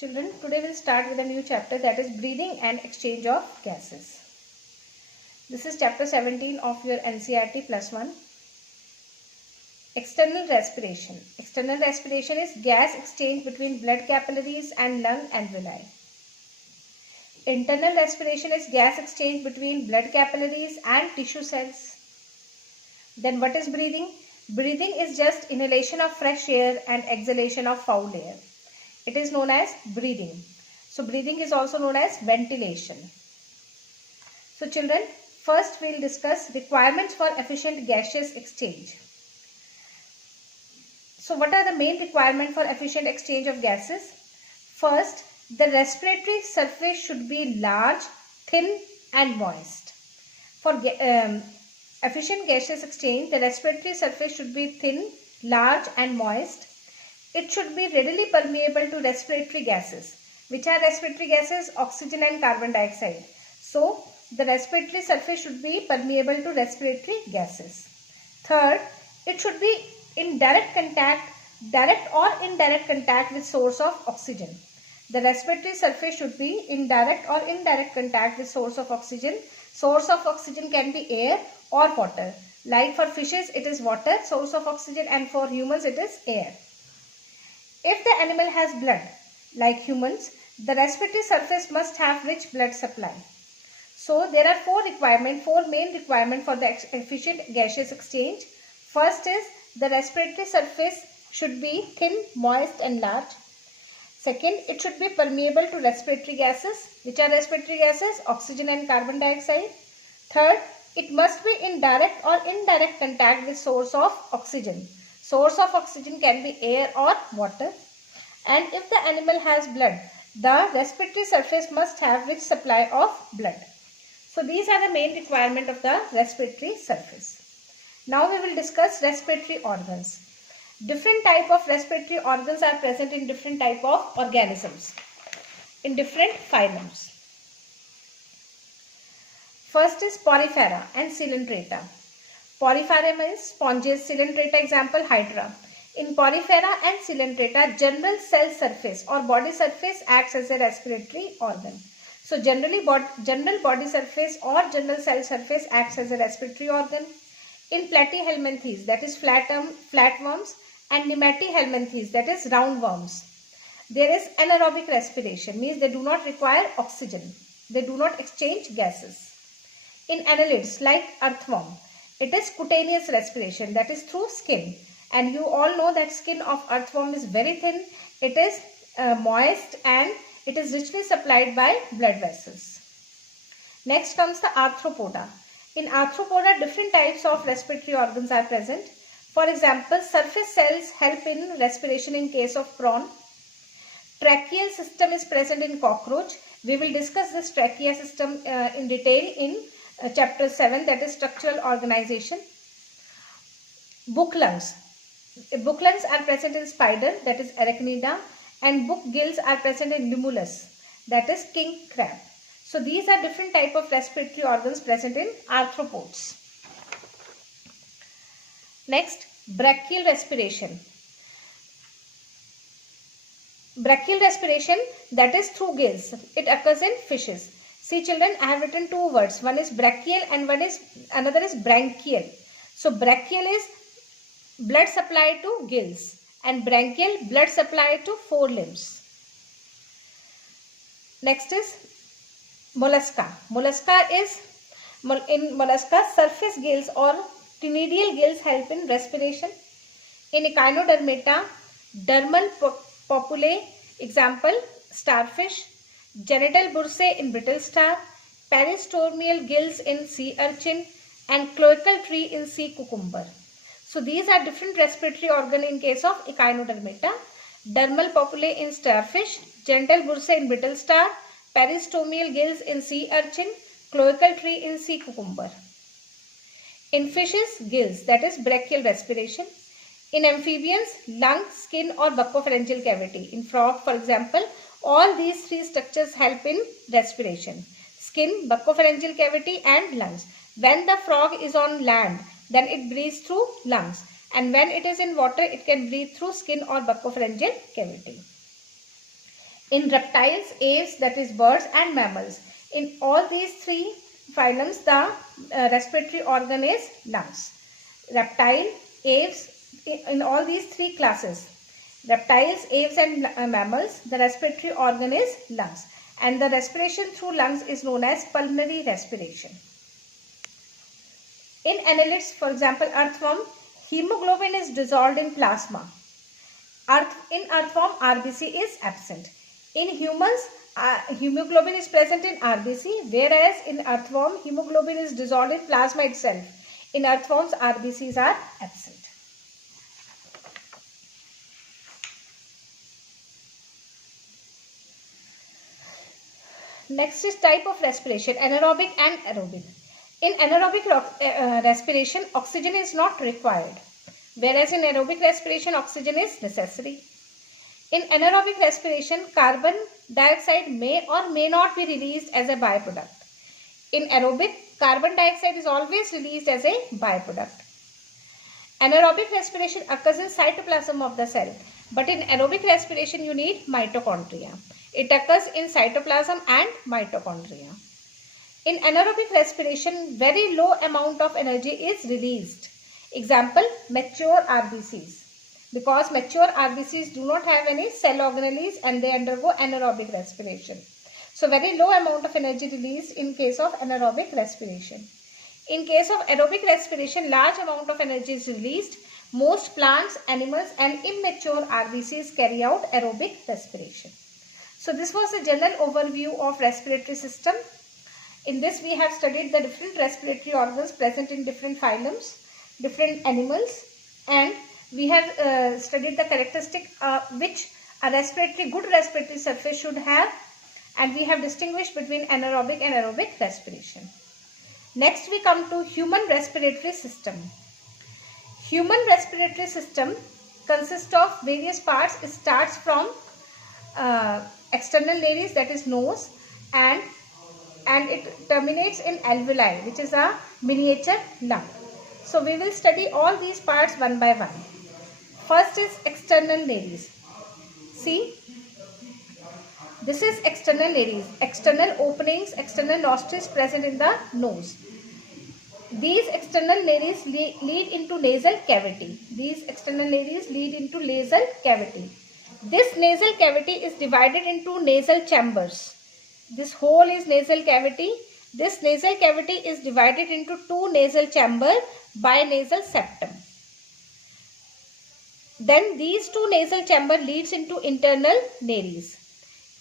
Children, today we'll start with a new chapter, that is breathing and exchange of gases. This is chapter 17 of your NCERT plus 1. External respiration. External respiration is gas exchange between blood capillaries and lung alveoli. Internal respiration is gas exchange between blood capillaries and tissue cells. Then what is breathing? Breathing is just inhalation of fresh air and exhalation of foul air. It is known as breathing. So breathing is also known as ventilation. So children, first we will discuss requirements for efficient gaseous exchange. So what are the main requirements for efficient exchange of gases? First, the respiratory surface should be large, thin and moist. For efficient gaseous exchange, the respiratory surface should be thin, large and moist. It should be readily permeable to respiratory gases. Which are respiratory gases? Oxygen and carbon dioxide. So, the respiratory surface should be permeable to respiratory gases. Third, it should be in direct or indirect contact with source of oxygen. The respiratory surface should be in direct or indirect contact with source of oxygen. Source of oxygen can be air or water. Like for fishes, it is water, source of oxygen, and for humans, it is air. If the animal has blood, like humans, the respiratory surface must have rich blood supply. So, there are four main requirements for the efficient gaseous exchange. First is the respiratory surface should be thin, moist and large. Second, it should be permeable to respiratory gases. Which are respiratory gases? Oxygen and carbon dioxide. Third, it must be in direct or indirect contact with source of oxygen. Source of oxygen can be air or water. And if the animal has blood, the respiratory surface must have rich supply of blood. So these are the main requirements of the respiratory surface. Now we will discuss respiratory organs. Different type of respiratory organs are present in different type of organisms, in different phylums. First is porifera and coelenterata. Porifera means sponges, coelenterata example Hydra. In porifera and coelenterata, general cell surface or body surface acts as a respiratory organ. So general body surface or general cell surface acts as a respiratory organ. In platyhelminthes, that is flatworms, and nematyhelminthes, that is roundworms, there is anaerobic respiration, means they do not require oxygen. They do not exchange gases. In annelids like earthworm, it is cutaneous respiration, that is through skin. And you all know that skin of earthworm is very thin. It is moist and it is richly supplied by blood vessels. Next comes the arthropoda. In arthropoda, different types of respiratory organs are present. For example, surface cells help in respiration in case of prawn. Tracheal system is present in cockroach. We will discuss this trachea system in detail in chapter 7, that is structural organization. Book lungs. Book lungs are present in spider, that is arachnida, and book gills are present in limulus, that is king crab. So these are different type of respiratory organs present in arthropods. Next, brachial respiration. Brachial respiration, that is through gills. It occurs in fishes. See children, I have written two words. One is brachial and another is branchial. So brachial is blood supply to gills and branchial blood supply to forelimbs. Next is mollusca. In mollusca, surface gills or ctenidial gills help in respiration. In echinodermata, dermal populae, example starfish, genital bursae in brittle star, peristomial gills in sea urchin, and cloacal tree in sea cucumber. So these are different respiratory organ in case of echinodermata. Dermal populae in starfish, genital bursae in brittle star, peristomial gills in sea urchin, cloacal tree in sea cucumber. In fishes, gills, that is brachial respiration. In amphibians, lung, skin or buccopharyngeal cavity. In frog, for example, all these three structures help in respiration. Skin, buccopharyngeal cavity and lungs. When the frog is on land, then it breathes through lungs. And when it is in water, it can breathe through skin or buccopharyngeal cavity. in reptiles, aves, that is birds, and mammals. In all these three phylums, the respiratory organ is lungs. Reptile, aves, in all these three classes, reptiles, aves, and mammals, the respiratory organ is lungs. And the respiration through lungs is known as pulmonary respiration. In annelids, for example, earthworm, hemoglobin is dissolved in plasma. In earthworm, RBC is absent. In humans, hemoglobin is present in RBC, whereas in earthworm, hemoglobin is dissolved in plasma itself. In earthworms, RBCs are absent. Next is type of respiration, anaerobic and aerobic. In anaerobic respiration, oxygen is not required, whereas in aerobic respiration, oxygen is necessary. In anaerobic respiration, carbon dioxide may or may not be released as a byproduct. In aerobic, carbon dioxide is always released as a byproduct. Anaerobic respiration occurs in cytoplasm of the cell, but in aerobic respiration, you need mitochondria. It occurs in cytoplasm and mitochondria. In anaerobic respiration, very low amount of energy is released. Example, mature RBCs. Because mature RBCs do not have any cell organelles and they undergo anaerobic respiration. So very low amount of energy released in case of anaerobic respiration. In case of aerobic respiration, large amount of energy is released. Most plants, animals and immature RBCs carry out aerobic respiration. So this was a general overview of respiratory system. In this we have studied the different respiratory organs present in different phylums, different animals, and we have studied the characteristic which a good respiratory surface should have, and we have distinguished between anaerobic and aerobic respiration. Next we come to human respiratory system. Human respiratory system consists of various parts. It starts from external nares, that is nose, and it terminates in alveoli, which is a miniature lung. So we will study all these parts one by one. First is external nares. See, this is external nares, external openings, external nostrils present in the nose. These external nares lead into nasal cavity. These external nares lead into nasal cavity. This nasal cavity is divided into nasal chambers. This whole is nasal cavity. This nasal cavity is divided into two nasal chambers by nasal septum. Then these two nasal chambers leads into internal nares.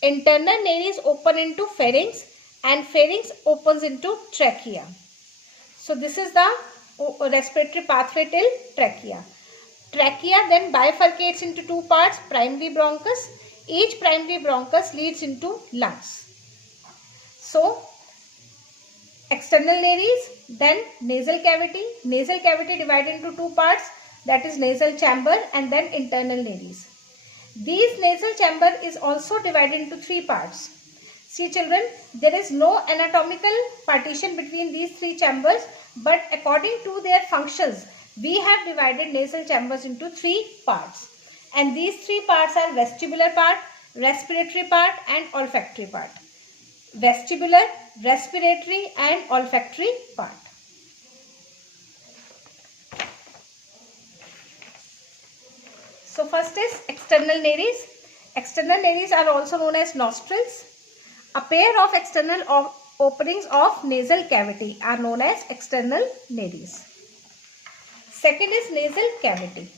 Internal nares open into pharynx and pharynx opens into trachea. So this is the respiratory pathway till trachea. Trachea then bifurcates into two parts, primary bronchus. Each primary bronchus leads into lungs. So external nares, then nasal cavity divided into two parts, that is nasal chamber, and then internal nares. These nasal chamber is also divided into three parts. See children, there is no anatomical partition between these three chambers, but according to their functions, we have divided nasal chambers into three parts. And these three parts are vestibular part, respiratory part and olfactory part. Vestibular, respiratory and olfactory part. So first is external nares. External nares are also known as nostrils. A pair of external openings of nasal cavity are known as external nares. Second is nasal cavity.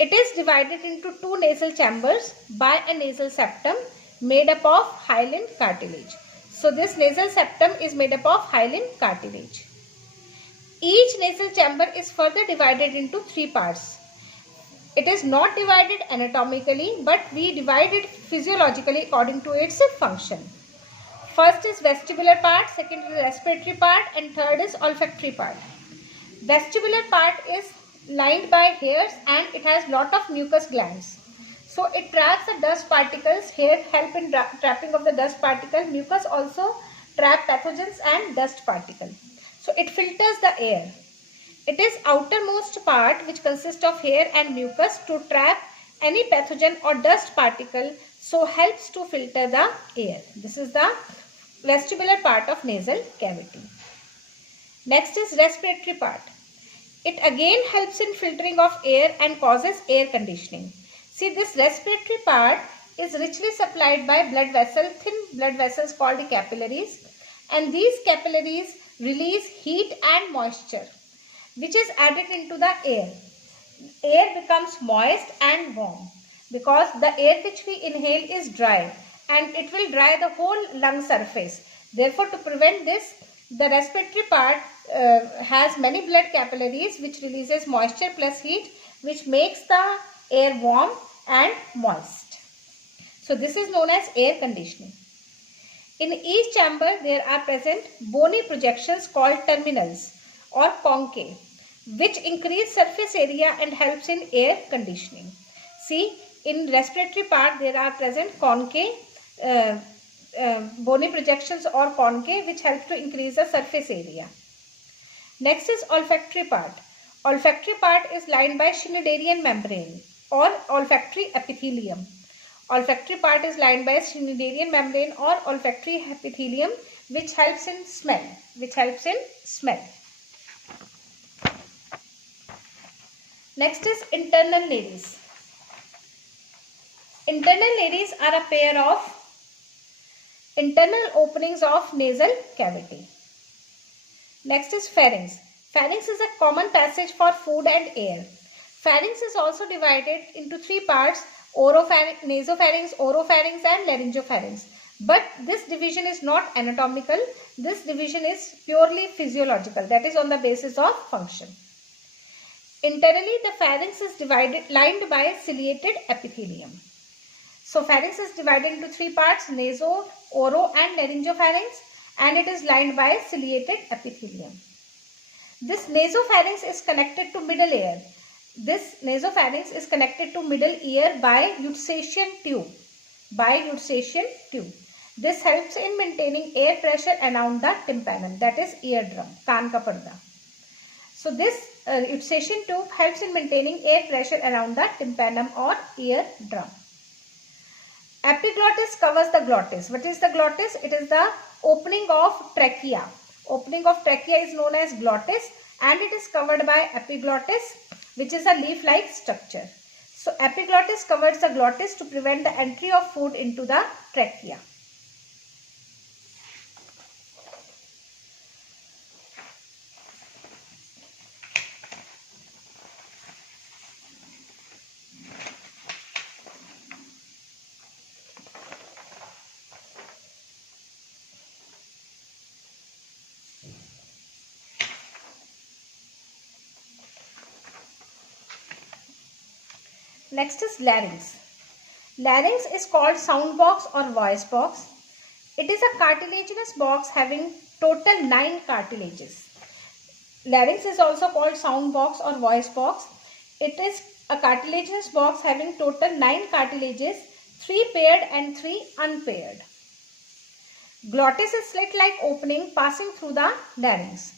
It is divided into two nasal chambers by a nasal septum made up of hyaline cartilage. So this nasal septum is made up of hyaline cartilage. Each nasal chamber is further divided into three parts. It is not divided anatomically, but we divide it physiologically according to its function. First is vestibular part, second is respiratory part, and third is olfactory part. Vestibular part is lined by hairs and it has lot of mucus glands. So it traps the dust particles. Hair help in trapping of the dust particle. Mucus also trap pathogens and dust particle. So it filters the air. It is outermost part which consists of hair and mucus to trap any pathogen or dust particle so helps to filter the air. This is the vestibular part of nasal cavity. Next is respiratory part. It again helps in filtering of air and causes air conditioning. See, this respiratory part is richly supplied by blood vessels, thin blood vessels called the capillaries, and these capillaries release heat and moisture which is added into the air. Air becomes moist and warm because the air which we inhale is dry and it will dry the whole lung surface. Therefore, to prevent this, the respiratory part has many blood capillaries which releases moisture plus heat, which makes the air warm and moist. So this is known as air conditioning. In each chamber there are present bony projections called terminals or conchae, which increase surface area and helps in air conditioning. See, in respiratory part there are present conchae, bony projections or conchae, which help to increase the surface area. Next is olfactory part. Olfactory part is lined by Schneiderian membrane or olfactory epithelium. Olfactory part is lined by Schneiderian membrane or olfactory epithelium, which helps in smell. Next is internal nares. Internal nares are a pair of internal openings of nasal cavity. Next is pharynx. Pharynx is a common passage for food and air. Pharynx is also divided into three parts: nasopharynx, oropharynx and laryngopharynx. But this division is not anatomical. This division is purely physiological, that is on the basis of function. Internally, the pharynx is lined by ciliated epithelium. So pharynx is divided into three parts: naso, oro and laryngopharynx, and it is lined by ciliated epithelium. This nasopharynx is connected to middle ear. This nasopharynx is connected to middle ear by Eustachian tube. This helps in maintaining air pressure around the tympanum, that is eardrum, kaan ka parda. So this Eustachian tube helps in maintaining air pressure around the tympanum or eardrum. Epiglottis covers the glottis. What is the glottis? It is the opening of trachea. Opening of trachea is known as glottis, and it is covered by epiglottis, which is a leaf-like structure. So epiglottis covers the glottis to prevent the entry of food into the trachea. Next is larynx. Larynx is called sound box or voice box. It is a cartilaginous box having total 9 cartilages. Larynx is also called sound box or voice box. It is a cartilaginous box having total 9 cartilages, 3 paired and 3 unpaired. Glottis is slit-like opening passing through the larynx.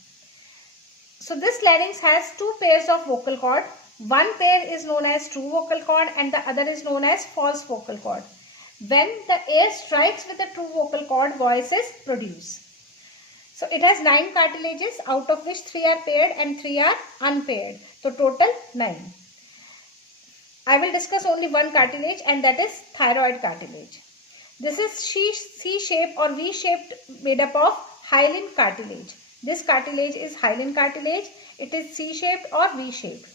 So this larynx has 2 pairs of vocal cord. One pair is known as true vocal cord and the other is known as false vocal cord. When the air strikes with the true vocal cord, voice is produced. So it has 9 cartilages, out of which 3 are paired and 3 are unpaired. So total 9. I will discuss only one cartilage, and that is thyroid cartilage. This is C-shaped or V-shaped, made up of hyaline cartilage. This cartilage is hyaline cartilage. It is C-shaped or V-shaped.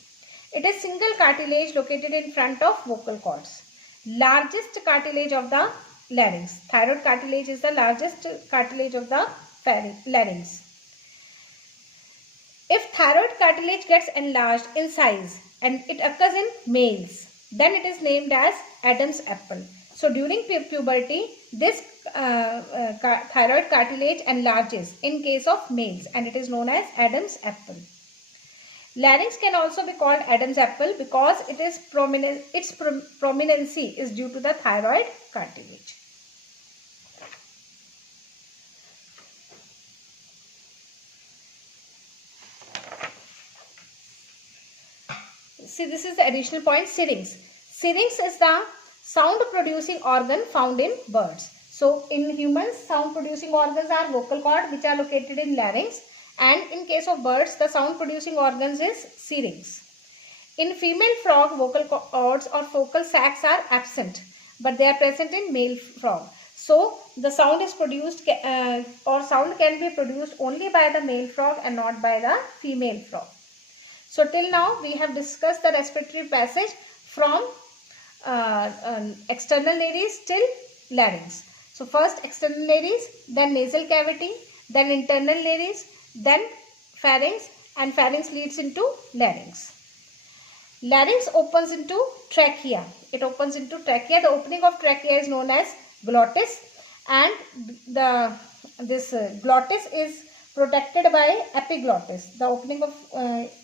It is single cartilage located in front of vocal cords. Largest cartilage of the larynx. Thyroid cartilage is the largest cartilage of the larynx. If thyroid cartilage gets enlarged in size and it occurs in males, then it is named as Adam's apple. So during puberty, this thyroid cartilage enlarges in case of males and it is known as Adam's apple. Larynx can also be called Adam's apple because its prominency is due to the thyroid cartilage. See, this is the additional point, syrinx. Syrinx is the sound producing organ found in birds. So in humans, sound producing organs are vocal cord, which are located in larynx, and in case of birds, the sound producing organs is syrinx. In female frog, vocal cords or vocal sacs are absent, but they are present in male frog. So the sound is produced or sound can be produced only by the male frog and not by the female frog. So till now we have discussed the respiratory passage from external nares till larynx. So first external nares, then nasal cavity, then internal nares, then pharynx, and pharynx leads into larynx. Larynx opens into trachea. It opens into trachea. The opening of trachea is known as glottis, and this glottis is protected by epiglottis. The opening of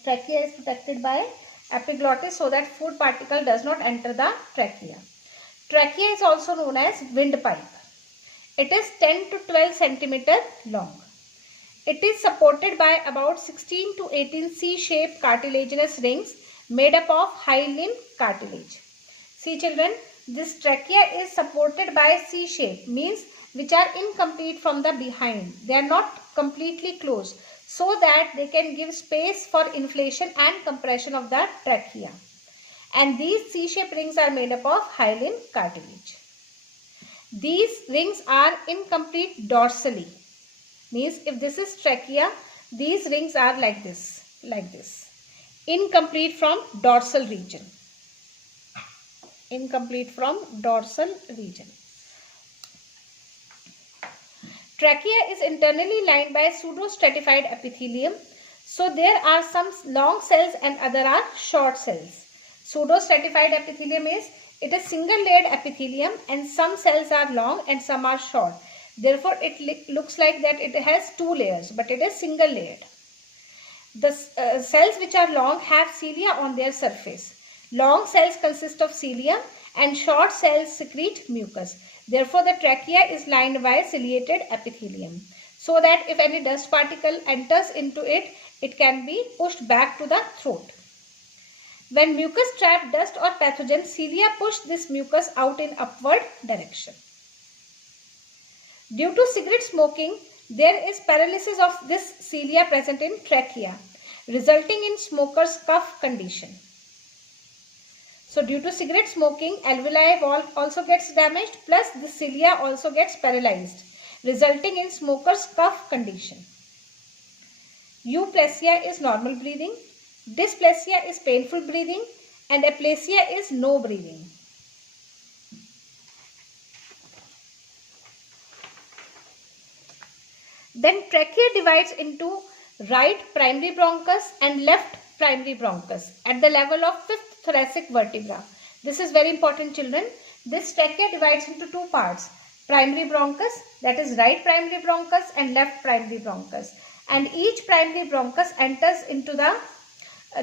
trachea is protected by epiglottis so that food particle does not enter the trachea. Trachea is also known as windpipe. It is 10 to 12 centimeter long. It is supported by about 16 to 18 C-shaped cartilaginous rings made up of hyaline cartilage. See children, this trachea is supported by C-shape, means which are incomplete from the behind. They are not completely closed, so that they can give space for inflation and compression of the trachea. And these C-shaped rings are made up of hyaline cartilage. These rings are incomplete dorsally, means if this is trachea, these rings are like this, incomplete from dorsal region. Incomplete from dorsal region. Trachea is internally lined by pseudostratified epithelium. So there are some long cells and other are short cells. Pseudostratified epithelium is, it is single layered epithelium and some cells are long and some are short. Therefore, it looks like that it has two layers, but it is single layered. The cells which are long have cilia on their surface. Long cells consist of cilia and short cells secrete mucus. Therefore, the trachea is lined by ciliated epithelium, so that if any dust particle enters into it, it can be pushed back to the throat. When mucus trap dust or pathogen, cilia push this mucus out in upward direction. Due to cigarette smoking, there is paralysis of this cilia present in trachea, resulting in smoker's cough condition. So due to cigarette smoking, alveoli wall also gets damaged, plus the cilia also gets paralyzed, resulting in smoker's cough condition. Euplasia is normal breathing, dysplasia is painful breathing, and aplasia is no breathing. Then trachea divides into right primary bronchus and left primary bronchus at the level of 5th thoracic vertebra. This is very important children. This trachea divides into two parts, primary bronchus, that is right primary bronchus, and left primary bronchus. And each primary bronchus enters into the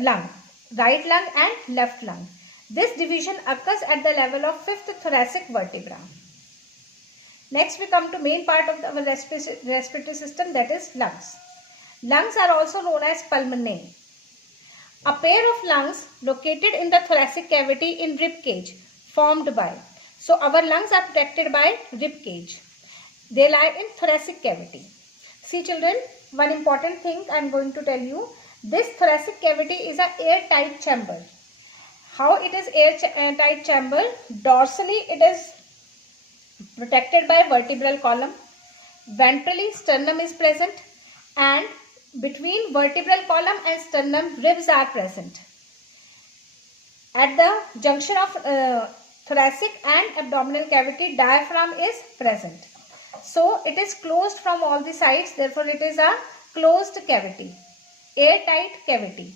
lung, right lung and left lung. This division occurs at the level of 5th thoracic vertebra. Next we come to main part of our respiratory system, that is lungs. Lungs are also known as pulmonae. A pair of lungs located in the thoracic cavity in rib cage formed by. So our lungs are protected by rib cage. They lie in thoracic cavity. See children, one important thing I am going to tell you. This thoracic cavity is an airtight chamber. How it is airtight chamber? Dorsally it is protected by vertebral column. Ventrally sternum is present, and between vertebral column and sternum ribs are present. At the junction of thoracic and abdominal cavity, diaphragm is present. So it is closed from all the sides, therefore it is a closed cavity, airtight cavity.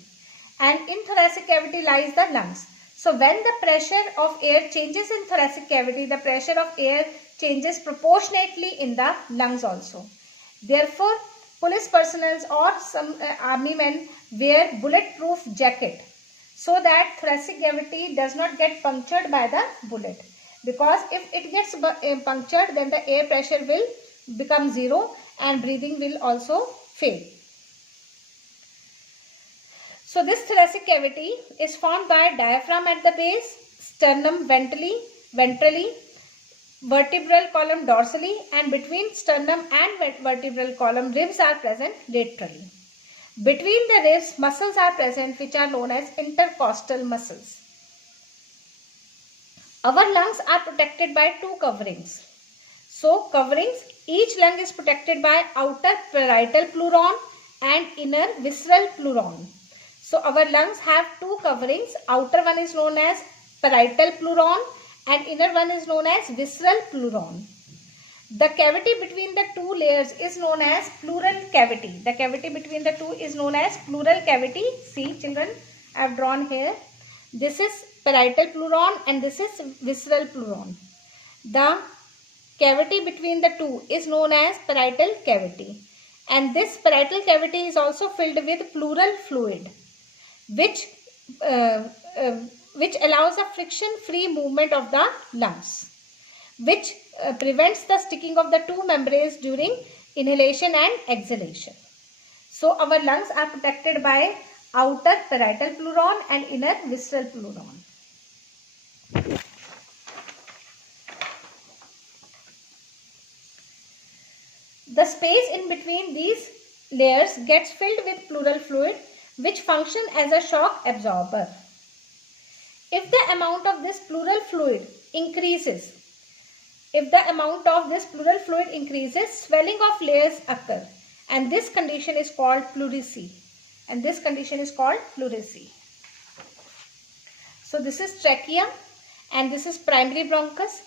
And in thoracic cavity lies the lungs. So when the pressure of air changes in thoracic cavity, the pressure of air changes proportionately in the lungs also. Therefore, police personnel or some army men wear bulletproof jacket so that thoracic cavity does not get punctured by the bullet. Because if it gets punctured, then the air pressure will become zero and breathing will also fail. So this thoracic cavity is formed by diaphragm at the base, sternum ventrally, ventrally, vertebral column dorsally, and between sternum and vertebral column ribs are present laterally. Between the ribs, muscles are present which are known as intercostal muscles. Our lungs are protected by two coverings. So coverings, each lung is protected by outer parietal pleuron and inner visceral pleuron. So our lungs have two coverings. Outer one is known as parietal pleuron and inner one is known as visceral pleuron. The cavity between the two layers is known as pleural cavity. The cavity between the two is known as pleural cavity. See children, I have drawn here. This is parietal pleuron and this is visceral pleuron. The cavity between the two is known as parietal cavity. And this parietal cavity is also filled with pleural fluid, which allows a friction-free movement of the lungs, which prevents the sticking of the two membranes during inhalation and exhalation. So our lungs are protected by outer parietal pleuron and inner visceral pleuron. The space in between these layers gets filled with pleural fluid, which function as a shock absorber. If the amount of this pleural fluid increases, swelling of layers occur, and this condition is called pleurisy. So this is trachea and this is primary bronchus.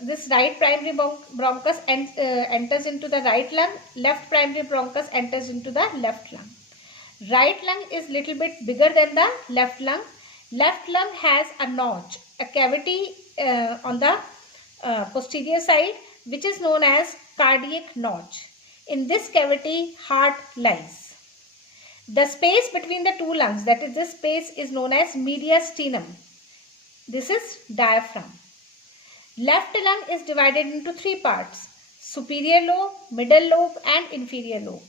This right primary bronchus enters into the right lung, left primary bronchus enters into the left lung. Right lung is little bit bigger than the left lung. Left lung has a notch, a cavity on the posterior side, which is known as cardiac notch. In this cavity, heart lies. The space between the two lungs, that is this space, is known as mediastinum. This is diaphragm. Left lung is divided into three parts: superior lobe, middle lobe and inferior lobe.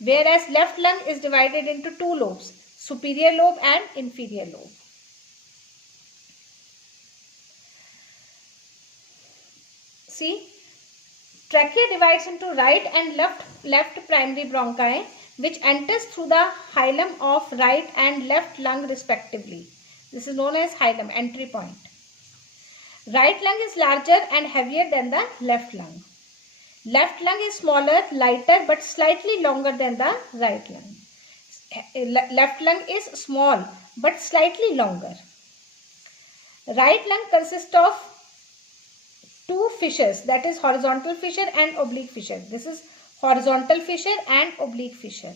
Whereas left lung is divided into two lobes, superior lobe and inferior lobe. See, trachea divides into right and left primary bronchi, which enters through the hilum of right and left lung respectively. This is known as hilum, entry point. Right lung is larger and heavier than the left lung. Left lung is smaller, lighter but slightly longer than the right lung. Left lung is small but slightly longer. Right lung consists of two fissures, that is horizontal fissure and oblique fissure. This is horizontal fissure and oblique fissure.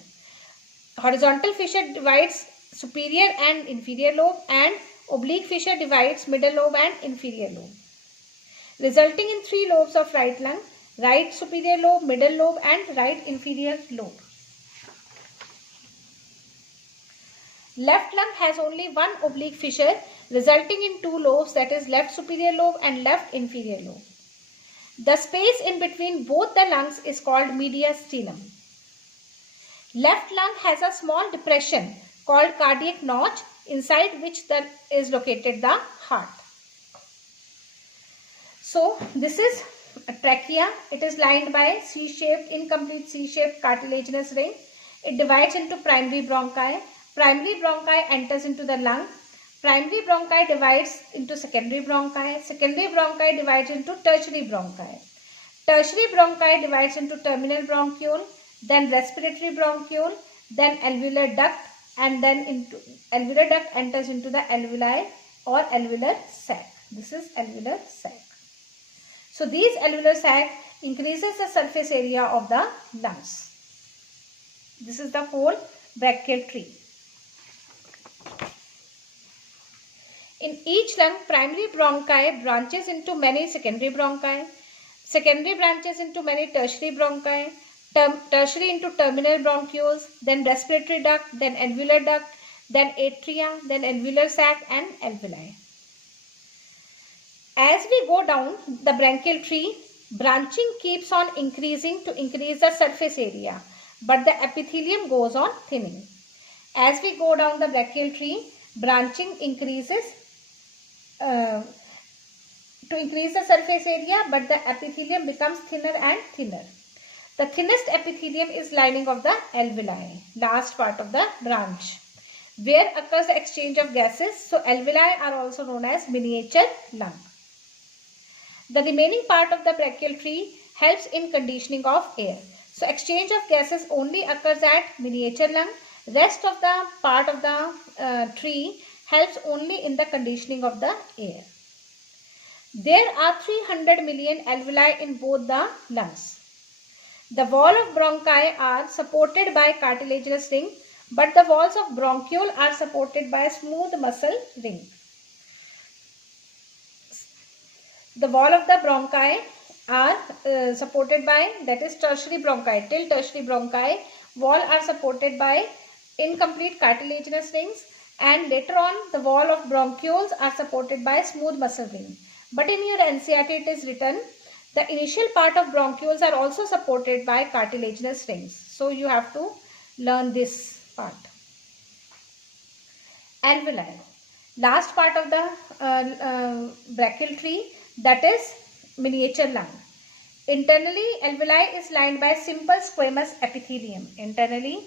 Horizontal fissure divides superior and inferior lobe, and oblique fissure divides middle lobe and inferior lobe, resulting in three lobes of right lung: right superior lobe, middle lobe and right inferior lobe. Left lung has only one oblique fissure, resulting in two lobes, that is left superior lobe and left inferior lobe. The space in between both the lungs is called mediastinum. Left lung has a small depression called cardiac notch, inside which is located the heart. So this is a trachea. It is lined by C-shaped, incomplete C-shaped cartilaginous ring. It divides into primary bronchi. Primary bronchi enters into the lung. Primary bronchi divides into secondary bronchi. Secondary bronchi divides into tertiary bronchi. Tertiary bronchi divides into terminal bronchiole, then respiratory bronchiole, then alveolar duct, and then into alveolar duct enters into the alveoli or alveolar sac. This is alveolar sac. So these alveolar sac increases the surface area of the lungs. This is the whole brachial tree. In each lung, primary bronchi branches into many secondary bronchi. Secondary branches into many tertiary bronchi. Tertiary into terminal bronchioles, then respiratory duct, then alveolar duct, then atria, then alveolar sac and alveoli. As we go down the brachial tree, branching keeps on increasing to increase the surface area, but the epithelium goes on thinning. As we go down the brachial tree, branching increases to increase the surface area, but the epithelium becomes thinner and thinner. The thinnest epithelium is lining of the alveoli, last part of the branch, where occurs the exchange of gases. So alveoli are also known as miniature lung. The remaining part of the brachial tree helps in conditioning of air. So exchange of gases only occurs at miniature lung. Rest of the part of the tree helps only in the conditioning of the air. There are 300 million alveoli in both the lungs. The wall of bronchi are supported by cartilaginous ring, but the walls of bronchiole are supported by a smooth muscle ring. The wall of the bronchi are supported by, that is tertiary bronchi, till tertiary bronchi wall are supported by incomplete cartilaginous rings, and later on the wall of bronchioles are supported by smooth muscle ring. But in your NCERT it is written the initial part of bronchioles are also supported by cartilaginous rings. So you have to learn this part. Alveoli, last part of the brachial tree, that is miniature lung. Internally, alveoli is lined by simple squamous epithelium. Internally,